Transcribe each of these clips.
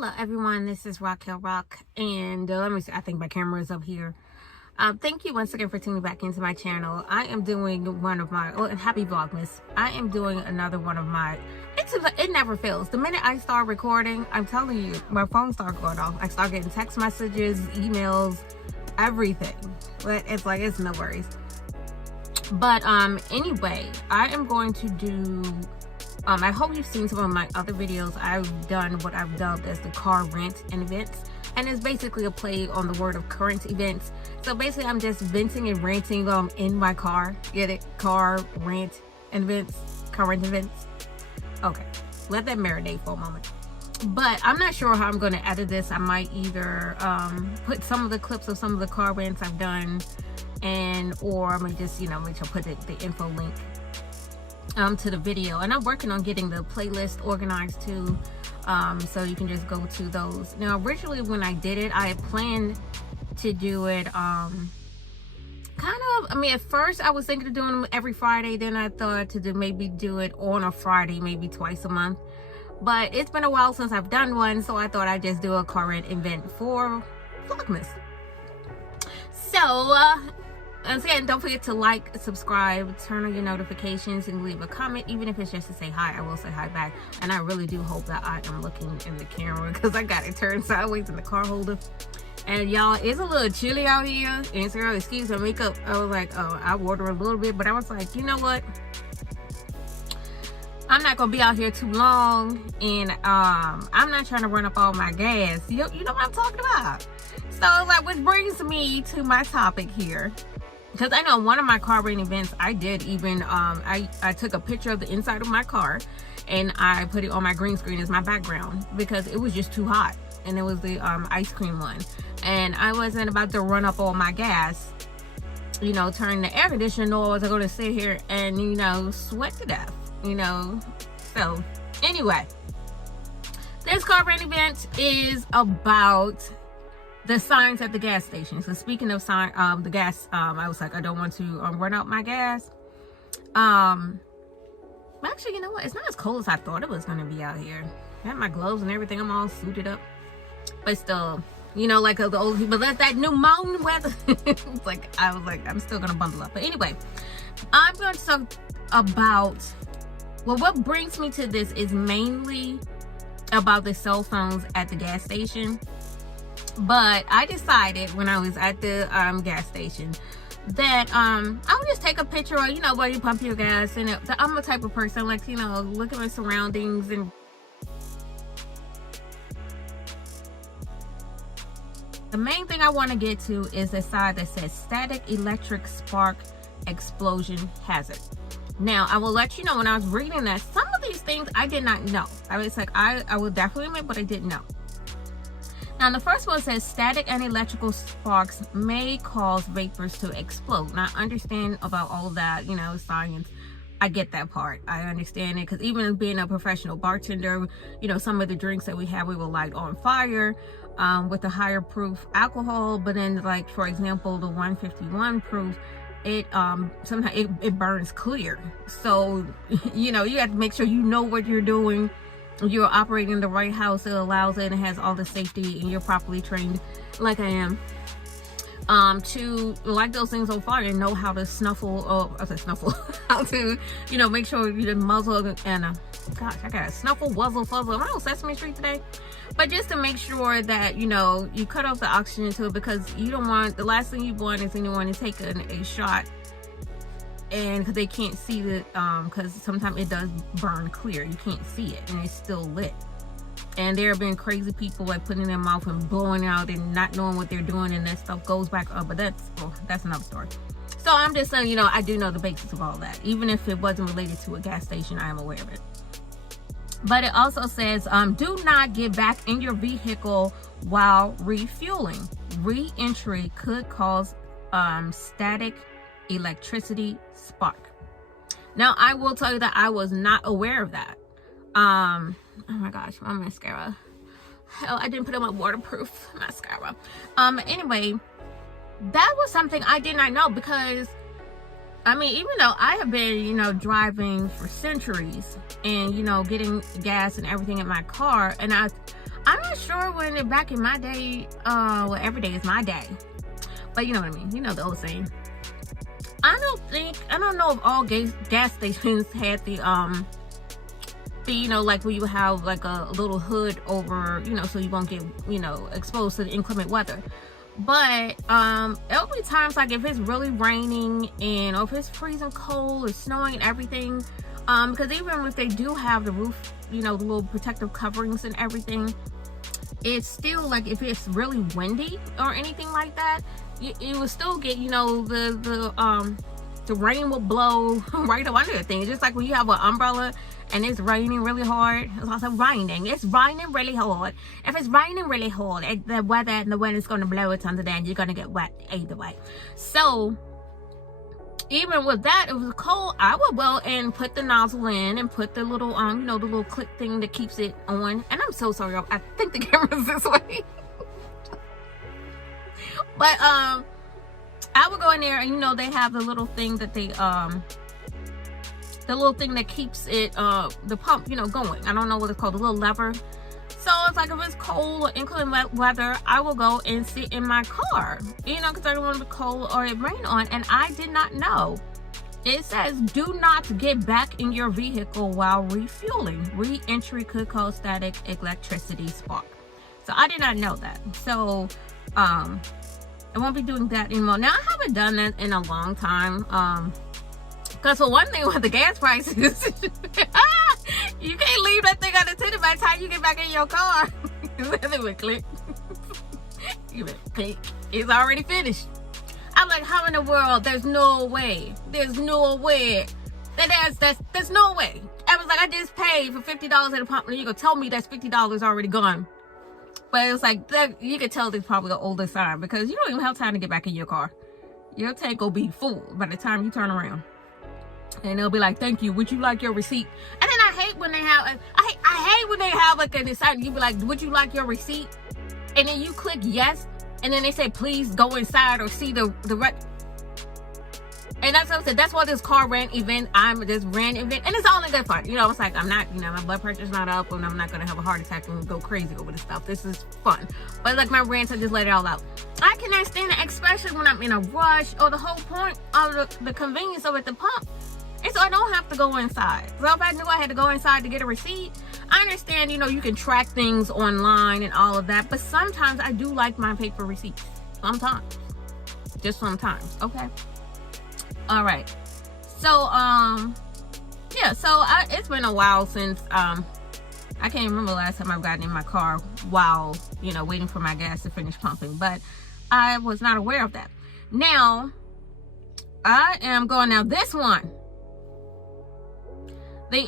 Hello everyone, this is RachelRoc, and let me see, I think my camera is up here. Thank you once again for tuning back into my channel. I am doing one of my, happy Vlogmas. I am doing another one of my, it never fails. The minute I start recording, I'm telling you, my phone starts going off. I start getting text messages, emails, everything. But it's like, it's no worries. But anyway, I am going to do, I hope you've seen some of my other videos. I've done what I've dubbed as the car rant and vents, and it's basically a play on the word of current events. So basically I'm just venting and ranting in my car. Get it? Car rant and vents, current events. Okay, let that marinate for a moment. But I'm not sure how I'm going to edit this. I might either put some of the clips of some of the car rants I've done, or I'm gonna just, make sure I put the info link to the video. And I'm working on getting the playlist organized too, so you can just go to those. Now originally when I did it, I had planned to do it at first I was thinking of doing them every Friday. Then I thought to maybe do it on a Friday, maybe twice a month. But it's been a while since I've done one, so I thought I'd just do a current event for Vlogmas. So once again, don't forget to like, subscribe, turn on your notifications, and leave a comment. Even if it's just to say hi, I will say hi back. And I really do hope that I am looking in the camera, because I got it turned sideways in the car holder. And y'all, it's a little chilly out here. And so, excuse my makeup. I was like, oh, I wore a little bit, but I was like, you know what? I'm not gonna be out here too long, and I'm not trying to run up all my gas. You know what I'm talking about. So, like, which brings me to my topic here. Because I know one of my car rant events, I did even, I took a picture of the inside of my car and I put it on my green screen as my background because it was just too hot. And it was the ice cream one. And I wasn't about to run up all my gas, turn the air conditioner, nor was I going to sit here and, sweat to death, So, anyway, this car rant event is about the signs at the gas station. So speaking of the gas, I was like, I don't want to run out my gas. Actually, you know what? It's not as cold as I thought it was going to be out here. I have my gloves and everything. I'm all suited up. But still, like the old people, that's that new mountain weather. It's like, I was like, I'm still going to bundle up. But anyway, I'm going to talk about, what brings me to this is mainly about the cell phones at the gas station. But I decided when I was at the gas station that I would just take a picture of, while you pump your gas. And I'm the type of person, like, look at my surroundings. And the main thing I want to get to is the side that says static electric spark explosion hazard. Now, I will let you know, when I was reading that, some of these things I did not know. I was like, I will definitely admit, but I didn't know. Now, the first one says static and electrical sparks may cause vapors to explode. Now, I understand about all that, science. I get that part. I understand it, because even being a professional bartender, some of the drinks that we have, we will light on fire with a higher proof alcohol. But then, like, for example, the 151 proof, it sometimes it burns clear. So, you have to make sure you know what you're doing. You're operating the right house. It allows it and has all the safety, and you're properly trained, like I am, to light those things on fire and know how to how to, make sure you didn't muzzle and gosh, I got a snuffle, wuzzle, fuzzle. Am I on Sesame Street today? But just to make sure that, you cut off the oxygen to it, because you don't want, the last thing you want is anyone to take a shot, and because they can't see the because sometimes it does burn clear, you can't see it, and it's still lit. And there have been crazy people like putting in their mouth and blowing out and not knowing what they're doing, and that stuff goes back up. But that's another story. So I'm just saying, I do know the basics of all that. Even if it wasn't related to a gas station, I am aware of it. But it also says, do not get back in your vehicle while refueling. Re-entry could cause static electricity spark. Now, I will tell you that I was not aware of that. Oh my gosh, my mascara. Hell, I didn't put on my waterproof mascara. Anyway, that was something I did not know, because even though I have been, driving for centuries and, getting gas and everything in my car, and I I'm not sure when back in my day, well, every day is my day, but you know what I mean. You know the old saying. I don't know if all gas stations had the you know, like where you have like a little hood over, you know, so you won't get, you know, exposed to the inclement weather. But it'll be times like if it's really raining and or if it's freezing cold or snowing and everything, because even if they do have the roof, you know, the little protective coverings and everything, it's still like if it's really windy or anything like that, you will still get, you know, the rain will blow right up under the thing. It's just like when you have an umbrella and it's raining really hard. It's also raining. It's raining really hard. If it's raining really hard, the wind is going to blow it under there and you're going to get wet either way. So even with that, it was cold. I would go and put the nozzle in and put the little, you know, the little click thing that keeps it on. And I'm so sorry. I think the camera's this way. But, I would go in there and, you know, they have the little thing that they, the little thing that keeps it, the pump, you know, going. I don't know what it's called, the little lever. So it's like if it's cold or inclement weather, I will go and sit in my car, you know, because I don't want to be cold or it rain on. And I did not know. It says, do not get back in your vehicle while refueling. Re-entry could cause static electricity spark. So I did not know that. So, I won't be doing that anymore. Now, I haven't done that in a long time. Because for one thing, with the gas prices, you can't leave that thing unattended by the time you get back in your car. It would click. You would click. It's already finished. I'm like, how in the world? There's no way. There's no way. There's no way. I was like, I just paid for $50 at a pump, and you gonna tell me that's $50 already gone. But it's like that, you can tell there's probably an older sign because you don't even have time to get back in your car. Your tank will be full by the time you turn around. And they'll be like, thank you. Would you like your receipt? And then I hate when they have, I hate when they have like a sign. You be like, would you like your receipt? And then you click yes. And then they say, please go inside or see the and that's what I said. That's why this car rant event, this rant event, and it's all in good fun. You know, it's like, I'm not, you know, my blood pressure's not up and I'm not going to have a heart attack and go crazy over this stuff. This is fun. But like my rants, I just let it all out. I cannot stand it, especially when I'm in a rush or the whole point of the convenience of it, the pump. And so I don't have to go inside. So if I knew I had to go inside to get a receipt, I understand, you know, you can track things online and all of that. But sometimes I do like my paper receipts. Sometimes. Just sometimes. Okay. All right. So, yeah, so it's been a while since, I can't remember the last time I've gotten in my car while, you know, waiting for my gas to finish pumping, but I was not aware of that. Now, I am going, now this one, one of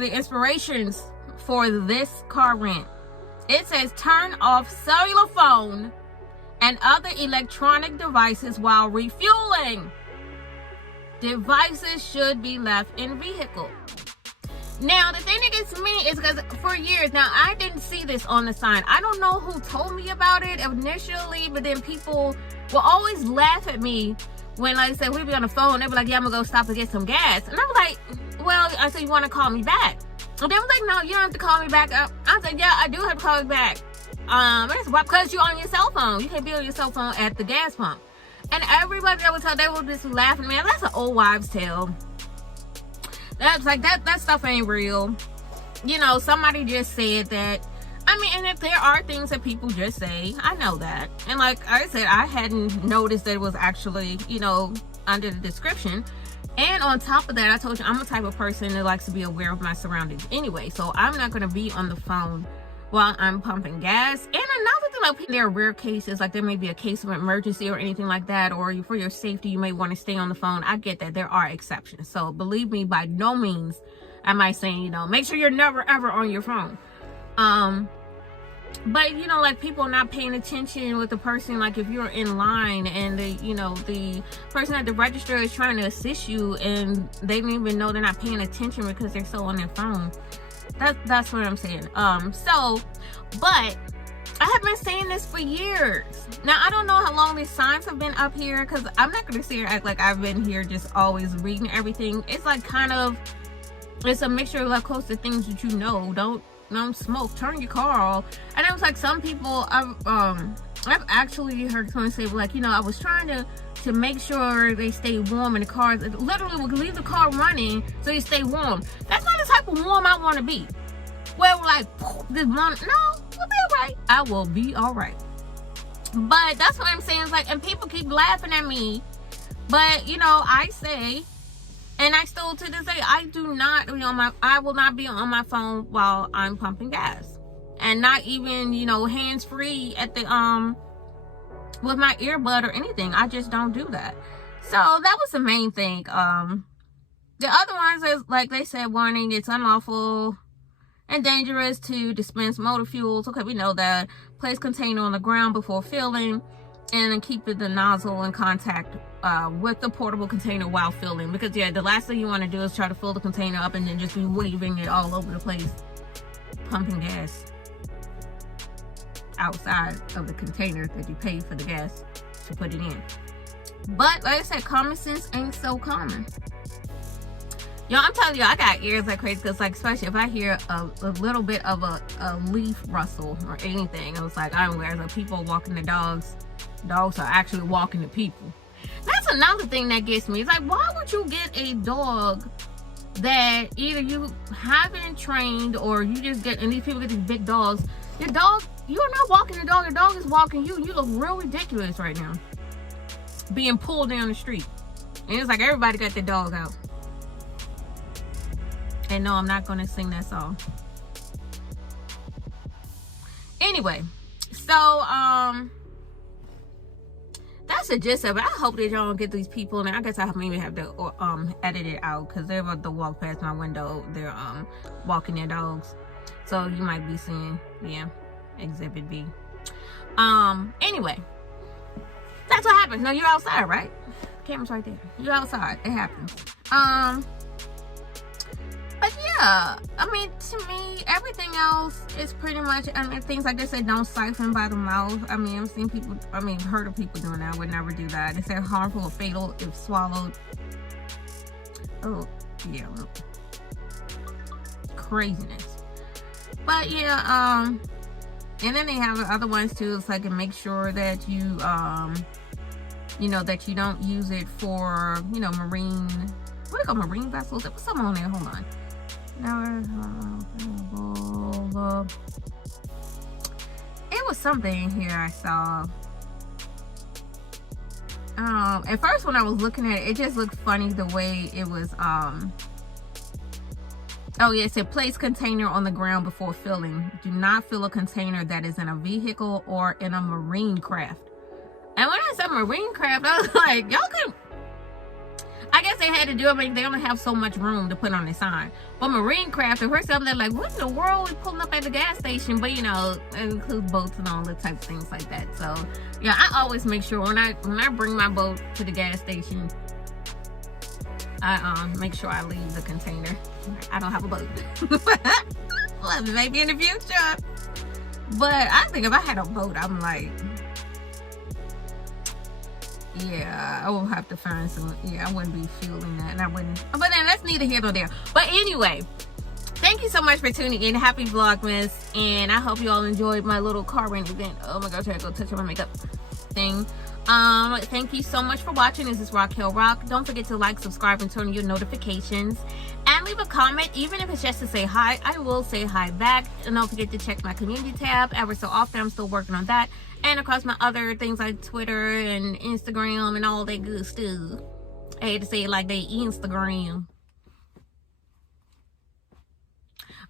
the inspirations for this car rant, it says, turn off cellular phone and other electronic devices while refueling. Devices should be left in vehicle. Now, the thing that gets me is because for years now, I didn't see this on the sign. I don't know who told me about it initially, but then people will always laugh at me when, like I said, we'd be on the phone. They'd be like, yeah, I'm going to go stop and get some gas. And I was like, well, I said, you want to call me back? And they was like, no, you don't have to call me back. I was like, yeah, I do have to call you back. It's because you're on your cell phone. You can't be on your cell phone at the gas pump. And everybody that would tell, they would just laugh at me. That's an old wives' tale. That's like, that stuff ain't real. You know, somebody just said that. I mean, and if there are things that people just say, I know that. And like I said, I hadn't noticed that it was actually, you know, under the description. And on top of that, I told you, I'm the type of person that likes to be aware of my surroundings anyway. So I'm not going to be on the phone while I'm pumping gas. And another thing, like, there are rare cases, like there may be a case of emergency or anything like that, or for your safety, you may want to stay on the phone. I get that. There are exceptions. So believe me, by no means am I saying, you know, make sure you're never ever on your phone. But, you know, like people not paying attention with the person, like if you're in line and the, you know, the person at the register is trying to assist you and they don't even know they're not paying attention because they're so on their phone. That's what I'm saying. But I have been saying this for years. Now, I don't know how long these signs have been up here because I'm not going to sit here and act like I've been here just always reading everything. It's like kind of, it's a mixture of like close to things that you know. Don't smoke, turn your car off. And it was like some people, I've actually heard someone say, like, you know, I was trying to make sure they stay warm in the cars. Literally, we'll leave the car running so you stay warm. That's not the type of warm I want to be. Where we're like, this one, no, we'll be all right. I will be all right. But that's what I'm saying. It's like, and people keep laughing at me. But, you know, I say, and I still to this day, I do not be I will not be on my phone while I'm pumping gas. And not even, you know, hands-free at the, with my earbud or anything. I just don't do that. So that was the main thing. The other ones is, like they said, warning, it's unlawful and dangerous to dispense motor fuels. Okay, we know that. Place container on the ground before filling, and then keep the nozzle in contact with the portable container while filling. Because yeah, the last thing you want to do is try to fill the container up and then just be waving it all over the place, pumping gas outside of the container that you paid for the gas to put it in. But like I said, common sense ain't so common. Yo, I'm telling you, I got ears like crazy, because like, especially if I hear a little bit of a leaf rustle or anything, it was like, I'm aware of people walking the dogs. Dogs are actually walking the people. That's another thing that gets me. It's like, why would you get a dog that either you haven't trained or you just get, and these people get these big dogs. Your dog, you're not walking the dog, your dog is walking you. You look real ridiculous right now, being pulled down the street. And it's like everybody got their dog out. And no, I'm not going to sing that song. Anyway, so, that's the gist of it. I hope that y'all don't get these people, and I guess I maybe have to edit it out, because they're about to walk past my window. They're walking their dogs. So you might be seeing, yeah, Exhibit B. Anyway, that's what happens. No, you're outside, right? Camera's right there. You're outside. It happens. But yeah, I mean, to me, everything else is pretty much, I mean, things like they say, don't siphon by the mouth. I mean, I've seen people, I mean, heard of people doing that. I would never do that. They say harmful or fatal if swallowed. Oh, yeah. Craziness. But yeah, and then they have other ones too. It's like, and make sure that you, you know, that you don't use it for, you know, marine, what do you call marine vessels? There was something on there. Hold on. It was something here I saw. At first when I was looking at it, it just looked funny the way it was. Oh yeah, it said place container on the ground before filling. Do not fill a container that is in a vehicle or in a marine craft. And when I said marine craft, I was like, y'all could, I guess they had to do it, but they only have so much room to put on the sign. But marine craft, at first they're like, what in the world we pulling up at the gas station? But you know, it includes boats and all the type of things like that. So yeah, I always make sure when I bring my boat to the gas station, I make sure I leave the container. I don't have a boat. Well, maybe in the future. But I think if I had a boat, I'm like, yeah, I will have to find some. Yeah, I wouldn't be fueling that, and I wouldn't. But then that's neither here nor there. But anyway, thank you so much for tuning in. Happy Vlogmas, and I hope you all enjoyed my little car rant event. Oh my gosh, I gotta go touch up my makeup thing. Thank you so much for watching. This is RachelRoc. Don't forget to like, subscribe, and turn on your notifications, and leave a comment, even if it's just to say hi. I will say hi back. And don't forget to check my community tab ever so often. I'm still working on that. And across my other things like Twitter and Instagram and all that good stuff. I hate to say it like they Instagram.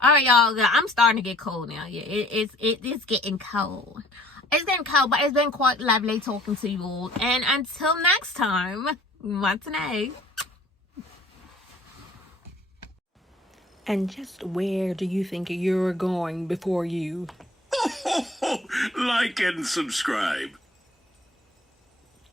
All right, y'all. I'm starting to get cold now. Yeah, it's getting cold. It's been cold, but it's been quite lovely talking to you all. And until next time, matinee. And just where do you think you're going before you? Like and subscribe.